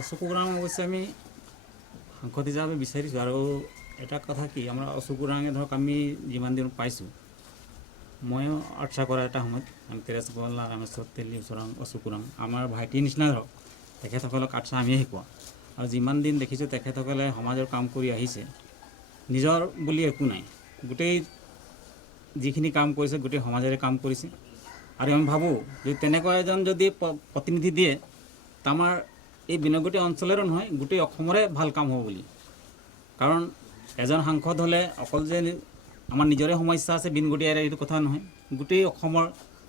অশোক উৰাং অৱশ্যে আমি সাংসদ হিচাপে বিচাৰিছোঁ আৰু এটা কথা কি আমাৰ অশোক উৰাঙে ধৰক আমি যিমান দিন পাইছোঁ ময়ো আৰ্টছা কৰা এটা সময়ত আমি তেৰেছ বল্লা ৰামেশ্বৰ তেলী ওচৰাং অশোক উৰাং আমাৰ ভাইটিৰ নিচিনা ধৰক তেখেতসকলক আৰ্টছা আমিয়ে শিকোৱা আৰু যিমান দিন দেখিছোঁ তেখেতসকলে সমাজৰ কাম কৰি আহিছে নিজৰ বুলি একো নাই গোটেই যিখিনি কাম কৰিছে গোটেই সমাজেৰে কাম কৰিছে আৰু আমি ভাবোঁ যে তেনেকুৱা এজন যদি প্ৰতিনিধি দিয়ে আমাৰ এই বিনগতি অঞ্চলৰো নহয় গোটেই অসমৰে ভাল কাম হ'ব বুলি কাৰণ এজন সাংসদ হ'লে অকল যে আমাৰ নিজৰে সমস্যা আছে বিনগতি এৰে এইটো কথা নহয় গোটেই অসমৰ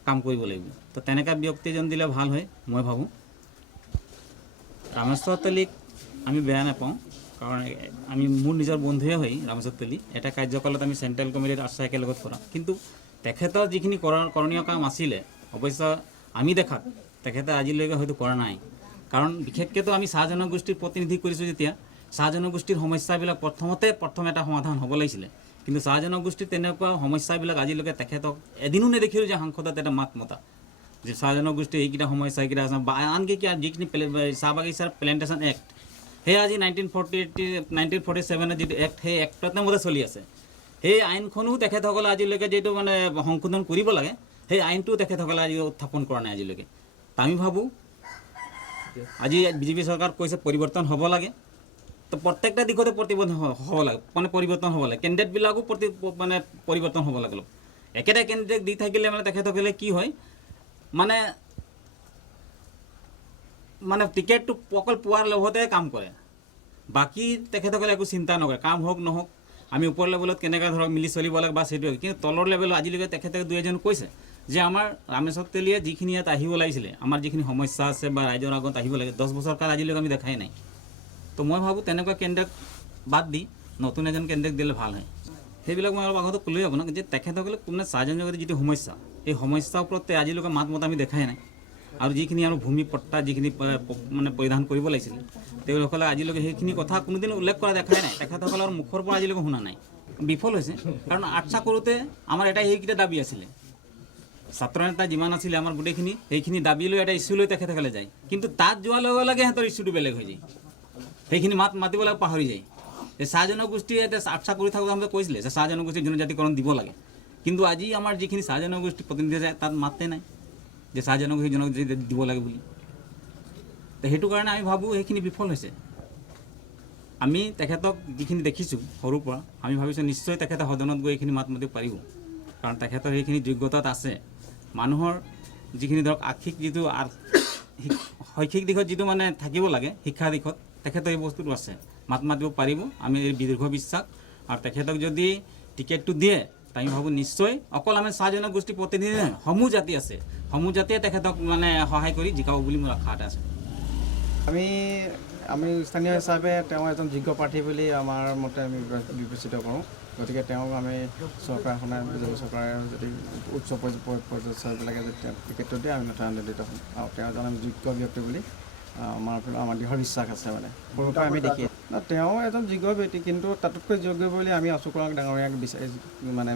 কাম কৰিব লাগিব তো তেনেকুৱা ব্যক্তি এজন দিলে ভাল হয় মই ভাবোঁ ৰামেশ্বৰ তেলীক আমি বেয়া নাপাওঁ কাৰণ আমি মোৰ নিজৰ বন্ধুৱে হয় ৰামেশ্বৰ তেলী এটা কাৰ্যকালত আমি চেণ্ট্ৰেল কমিটিত আৰ্টছা একেলগত কৰা কিন্তু তেখেতৰ যিখিনি কৰণীয় কাম আছিলে অৱশ্য আমি দেখাত তেখেতে আজিলৈকে হয়তো কৰা নাই কাৰণ বিশেষকৈতো আমি চাহ জনগোষ্ঠীৰ প্ৰতিনিধি কৰিছোঁ যেতিয়া চাহ জনগোষ্ঠীৰ সমস্যাবিলাক প্ৰথম এটা সমাধান হ'ব লাগিছিলে কিন্তু চাহ জনগোষ্ঠীৰ তেনেকুৱা সমস্যাবিলাক আজিলৈকে তেখেতক এদিনো নেদেখিলোঁ যে সাংসদত এটা মাত মতা যে চাহ জনগোষ্ঠীৰ এইকেইটা সমস্যা এইকেইটা আছে বা আনকি কি যিখিনি চাহ বাগিচাৰ প্লেণ্টেশ্যন এক্ট সেই আজি 1947 যিটো এক্ট সেই এক্টতে মতে চলি আছে সেই আইনখনো তেখেতসকলে আজিলৈকে যিটো মানে সংশোধন কৰিব লাগে সেই আইনটোও তেখেতসকলে আজি উত্থাপন কৰা নাই আজিলৈকে আমি ভাবোঁ আজি বিজেপি চৰকাৰ কৈছে পৰিৱৰ্তন হ'ব লাগে তো প্ৰত্যেকটা দিশতে প্ৰতিবদ্ধ হ'ব লাগে মানে পৰিৱৰ্তন হ'ব লাগে কেণ্ডিডেটবিলাকো মানে পৰিৱৰ্তন হ'ব লাগে একেটা কেণ্ডিডেট দি থাকিলে মানে তেখেতসকলে কি হয় মানে টিকেটটো অকল পোৱাৰ লোভতে কাম কৰে বাকী তেখেতসকলে একো চিন্তা নকৰে কাম হওক নহওক আমি ওপৰ লেভেলত কেনেকৈ ধৰক মিলি চলিব লাগে বা সেইটোৱে কিন্তু তলৰ লেভেলত আজিলৈকে তেখেতে দুই এজন কৈছে যে আমাৰ ৰামেশ্বৰ তেলীয়ে যিখিনি ইয়াত আহিব লাগিছিলে আমাৰ যিখিনি সমস্যা আছে বা ৰাইজৰ আগত আহিব লাগে 10 বছৰ কাল আজিলৈকে আমি দেখাই নাই তো মই ভাবোঁ তেনেকুৱা কেণ্ডিডেট বাদ দি নতুন এজন কেণ্ডিডেট দিলে ভাল হয় সেইবিলাক মই অলপ আগতে ক'লোৱেই আপোনাক যে তেখেতসকলে মানে চাহ জনজাতিৰ যিটো সমস্যা এই সমস্যাৰ ওপৰত আজিলৈকে মাত মতা আমি দেখাই নাই আৰু যিখিনি আমাৰ ভূমি পট্টা যিখিনি মানে পৰিধান কৰিব লাগিছিলে তেওঁলোকসকলে আজিলৈকে সেইখিনি কথা কোনোদিন উল্লেখ কৰা দেখাই নাই তেখেতসকলৰ মুখৰ পৰা আজিলৈকে শুনা নাই বিফল হৈছে কাৰণ আৰ্টছা কৰোঁতে আমাৰ এটা সেইকেইটা দাবী আছিলে ছাত্ৰ নেতা যিমান আছিলে আমাৰ গোটেইখিনি সেইখিনি দাবী লৈ এটা ইছ্যু লৈ তেখেতসকলে যায় কিন্তু তাত যোৱাৰ লগে লগে সিহঁতৰ ইছ্যুটো বেলেগ হৈ যায় সেইখিনি মাতিবলৈ পাহৰি যায় এই চাহ জনগোষ্ঠীয়ে এতিয়া আৰ্টছা কৰি থাকোঁতে আমি কৈছিলে যে চাহ জনগোষ্ঠীৰ জনজাতিকৰণ দিব লাগে কিন্তু আজি আমাৰ যিখিনি চাহ জনগোষ্ঠী প্ৰতিনিধি যায় তাত মাতে নাই যে চাহ জনগোষ্ঠী দিব লাগে বুলি তো সেইটো কাৰণে আমি ভাবোঁ সেইখিনি বিফল হৈছে আমি তেখেতক যিখিনি দেখিছোঁ সৰুৰ পৰা আমি ভাবিছোঁ নিশ্চয় তেখেতে সদনত গৈ এইখিনি মাত মাতিব পাৰিব কাৰণ তেখেতৰ সেইখিনি যোগ্যতাত আছে মানুহৰ যিখিনি ধৰক আৰ্থিক যিটো শৈক্ষিক দিশত যিটো মানে থাকিব লাগে শিক্ষা দিশত তেখেতৰ এই বস্তুটো আছে মাত মাতিব পাৰিব আমি এই দীৰ্ঘ বিশ্বাস আৰু তেখেতক যদি টিকেটটো দিয়ে আমি ভাবোঁ নিশ্চয় অকল আমি চাহ জনগোষ্ঠী প্ৰতিনিধি নহয় সমূহ জাতি আছে সমূহ জাতিয়ে তেখেতক মানে সহায় কৰি জিকাব বুলি মোৰ আশা এটা আছে আমি স্থানীয় হিচাপে তেওঁ এজন যোগ্য প্ৰাৰ্থী বুলি আমাৰ মতে আমি বিবেচিত কৰোঁ গতিকে তেওঁক আমি চৰকাৰখনে বিজেপি চৰকাৰে যদি উচ্চ পৰ্যায়বিলাকে যদি তেওঁক টিকেটটো দিয়ে আমি নথৈ আনন্দিত হ'ম আৰু তেওঁ এজন আমি যোগ্য ব্যক্তি বুলি আমাৰ দৃঢ় বিশ্বাস আছে মানে সৰুৰ পৰা আমি দেখি তেওঁ এজন যোগ্য ব্যক্তি কিন্তু তাতোতকৈ যোগ্য বুলি আমি অশোক উৰাং ডাঙৰীয়াক বিচাৰি মানে